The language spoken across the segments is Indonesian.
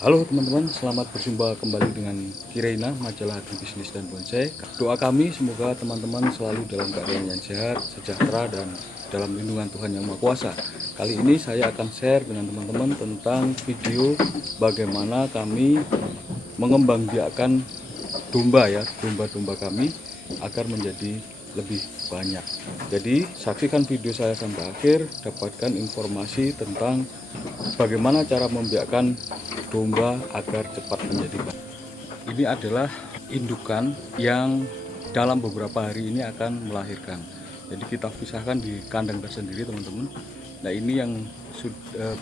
Halo teman-teman, selamat berjumpa kembali dengan Kireina, majalah agribisnis dan bonsai. Doa kami semoga teman-teman selalu dalam keadaan yang sehat, sejahtera, dan dalam lindungan Tuhan Yang Maha Kuasa. Kali ini saya akan share dengan teman-teman tentang video bagaimana kami mengembangbiakkan domba ya, domba-domba kami agar menjadi lebih banyak. Jadi saksikan video saya sampai akhir, dapatkan informasi tentang bagaimana cara membiakkan domba agar cepat menjadi banyak. Ini adalah indukan yang dalam beberapa hari ini akan melahirkan. Jadi kita pisahkan di kandang tersendiri teman-teman. Nah ini yang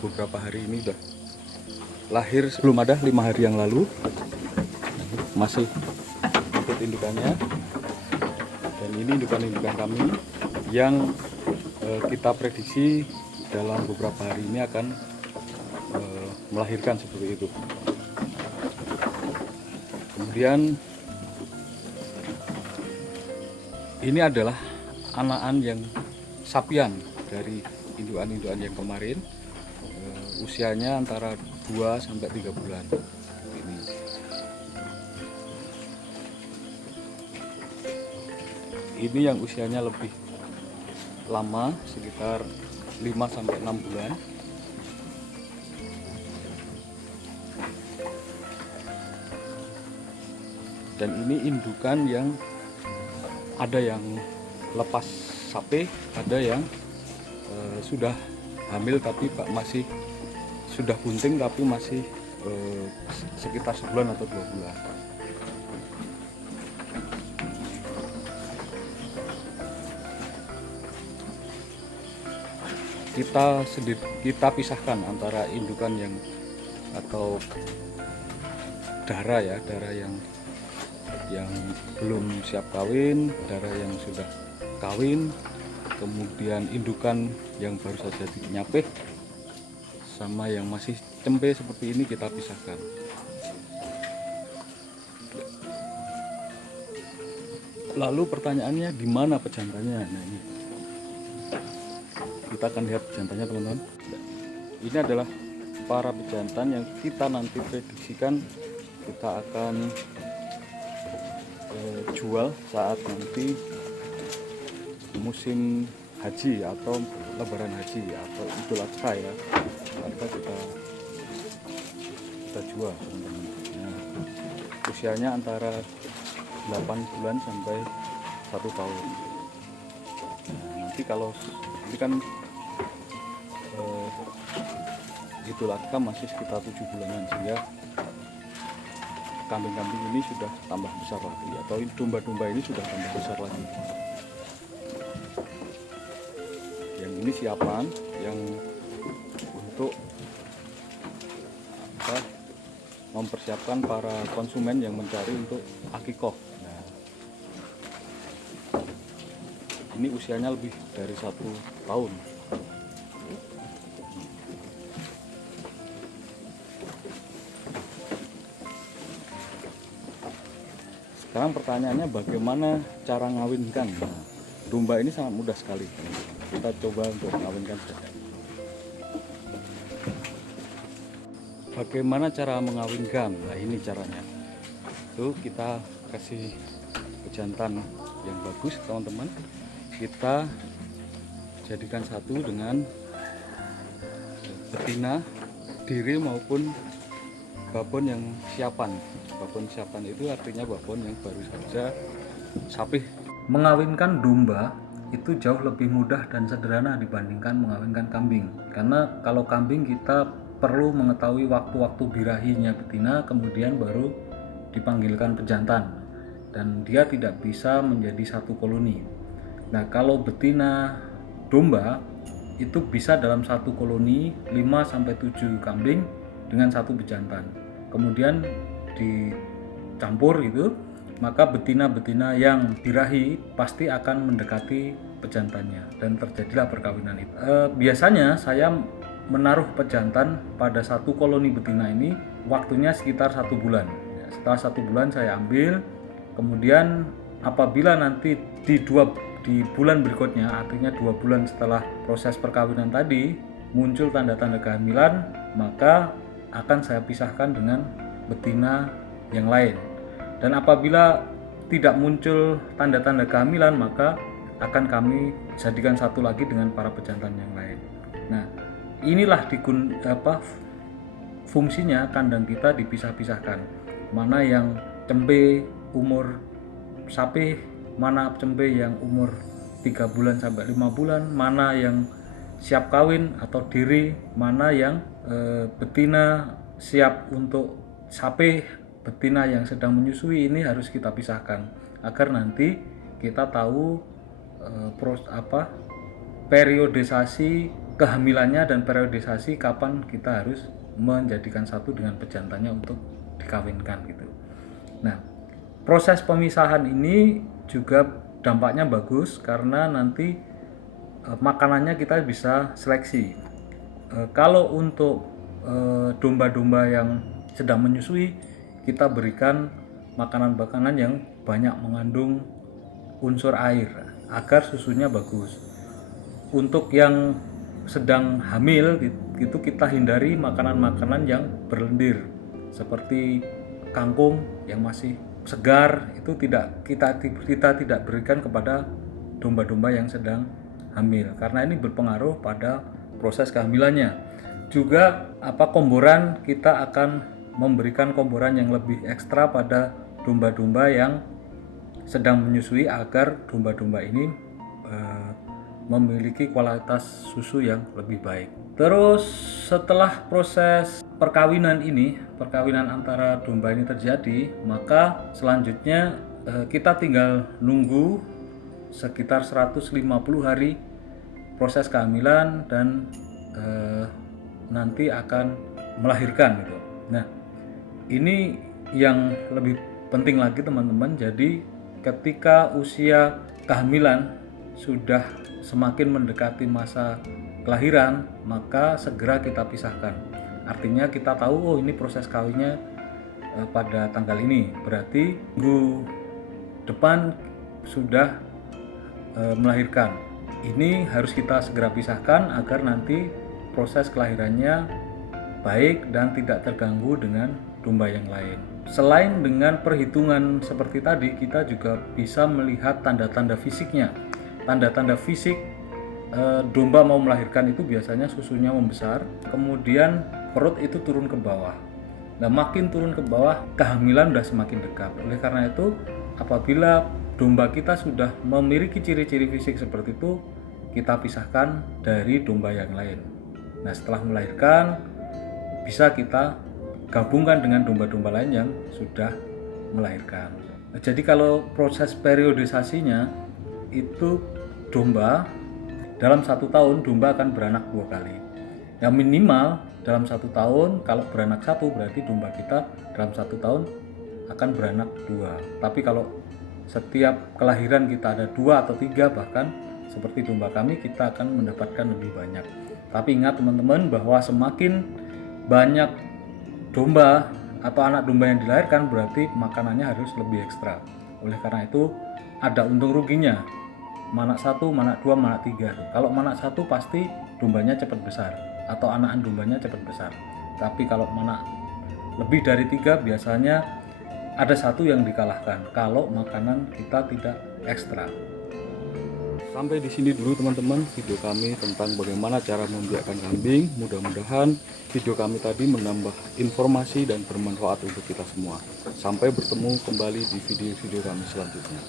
beberapa hari ini sudah lahir, sebelum ada 5 hari yang lalu masih ikut indukannya. Dan ini indukan-indukan kami yang kita prediksi dalam beberapa hari ini akan melahirkan seperti itu. Kemudian ini adalah anakan yang sapian dari indukan-indukan yang kemarin, usianya antara 2 sampai 3 bulan. Ini yang usianya lebih lama, sekitar 5 sampai 6 bulan. Dan ini indukan yang ada yang lepas sapi, ada yang sudah hamil tapi masih sudah bunting tapi masih sekitar sebulan atau 2 bulan. Kita pisahkan antara indukan yang atau darah yang belum siap kawin, darah yang sudah kawin, kemudian indukan yang baru saja dinyapih, sama yang masih cempe seperti ini kita pisahkan. Lalu pertanyaannya, di mana pejantannya? Nah ini kita akan lihat pejantannya teman-teman. Ini adalah para pejantan yang kita nanti prediksikan kita akan jual saat nanti musim haji atau lebaran haji atau Idul Adha ya, maka kita jual teman-teman. Nah, usianya antara 8 bulan sampai 1 tahun. Nah, nanti kalau ini kan Idul Adha masih sekitar 7 bulanan, sehingga kambing-kambing ini sudah tambah besar lagi, atau domba-domba ini sudah tambah besar lagi. Yang ini siapan yang untuk mempersiapkan para konsumen yang mencari untuk akikoh. Nah, ini usianya lebih dari 1 tahun. Sekarang pertanyaannya, bagaimana cara ngawinkan? Nah, domba ini sangat mudah sekali. Kita coba untuk ngawinkan saja. Bagaimana cara mengawinkan? Nah ini caranya. Tuh kita kasih pejantan yang bagus teman-teman. Kita jadikan satu dengan betina diri maupun babon yang siapan. Babon siapan itu artinya babon yang baru saja sapih. Mengawinkan domba itu jauh lebih mudah dan sederhana dibandingkan mengawinkan kambing. Karena kalau kambing kita perlu mengetahui waktu-waktu birahinya betina, kemudian baru dipanggilkan pejantan, dan dia tidak bisa menjadi satu koloni. Nah kalau betina domba itu bisa dalam satu koloni 5-7 kambing dengan satu bejantan, kemudian dicampur gitu, maka betina-betina yang birahi pasti akan mendekati pejantannya dan terjadilah perkawinan itu. Biasanya saya menaruh pejantan pada satu koloni betina ini waktunya sekitar 1 bulan. Setelah 1 bulan saya ambil, kemudian apabila nanti di bulan berikutnya, artinya 2 bulan setelah proses perkawinan tadi, muncul tanda-tanda kehamilan, maka akan saya pisahkan dengan betina yang lain. Dan apabila tidak muncul tanda-tanda kehamilan, maka akan kami jadikan satu lagi dengan para pejantan yang lain. Nah, inilah fungsinya kandang kita dipisah-pisahkan. Mana yang cempe umur sapi, mana cempe yang umur 3 bulan sampai 5 bulan, mana yang siap kawin atau diri, mana yang betina siap untuk sapi, betina yang sedang menyusui. Ini harus kita pisahkan agar nanti kita tahu periodisasi kehamilannya dan periodisasi kapan kita harus menjadikan satu dengan pejantannya untuk dikawinkan gitu. Nah, proses pemisahan ini juga dampaknya bagus karena nanti makanannya kita bisa seleksi. Kalau untuk domba-domba yang sedang menyusui, kita berikan makanan-makanan yang banyak mengandung unsur air agar susunya bagus. Untuk yang sedang hamil itu kita hindari makanan-makanan yang berlendir seperti kangkung yang masih segar, itu kita tidak berikan kepada domba-domba yang sedang hamil karena ini berpengaruh pada proses kehamilannya. Juga komboran, kita akan memberikan komboran yang lebih ekstra pada domba-domba yang sedang menyusui agar domba-domba ini memiliki kualitas susu yang lebih baik. Terus setelah proses perkawinan antara domba ini terjadi, maka selanjutnya kita tinggal nunggu sekitar 150 hari proses kehamilan dan nanti akan melahirkan gitu. Nah, ini yang lebih penting lagi teman-teman. Jadi ketika usia kehamilan sudah semakin mendekati masa kelahiran, maka segera kita pisahkan. Artinya kita tahu ini proses kawinnya pada tanggal ini, berarti minggu depan sudah melahirkan. Ini harus kita segera pisahkan agar nanti proses kelahirannya baik dan tidak terganggu dengan domba yang lain. Selain dengan perhitungan seperti tadi, kita juga bisa melihat tanda-tanda fisiknya. Tanda-tanda fisik domba mau melahirkan itu biasanya susunya membesar, kemudian perut itu turun ke bawah. Nah, makin turun ke bawah, kehamilan sudah semakin dekat. Oleh karena itu, apabila domba kita sudah memiliki ciri-ciri fisik seperti itu, kita pisahkan dari domba yang lain. Nah, setelah melahirkan, bisa kita gabungkan dengan domba-domba lain yang sudah melahirkan. Nah, jadi kalau proses periodisasinya itu domba dalam 1 tahun domba akan beranak 2 kali. Yang minimal dalam 1 tahun, kalau beranak 1 berarti domba kita dalam 1 tahun akan beranak 2. Tapi kalau setiap kelahiran kita ada 2 atau 3 bahkan seperti domba kami, kita akan mendapatkan lebih banyak. Tapi ingat teman-teman bahwa semakin banyak domba atau anak domba yang dilahirkan berarti makanannya harus lebih ekstra. Oleh karena itu ada untung ruginya. Manak 1, manak 2, manak 3. Kalau manak 1 pasti dombanya cepat besar atau anakan dombanya cepat besar. Tapi kalau manak lebih dari 3 biasanya ada 1 yang dikalahkan kalau makanan kita tidak ekstra. Sampai di sini dulu teman-teman video kami tentang bagaimana cara membiakkan kambing. Mudah-mudahan video kami tadi menambah informasi dan bermanfaat untuk kita semua. Sampai bertemu kembali di video-video kami selanjutnya.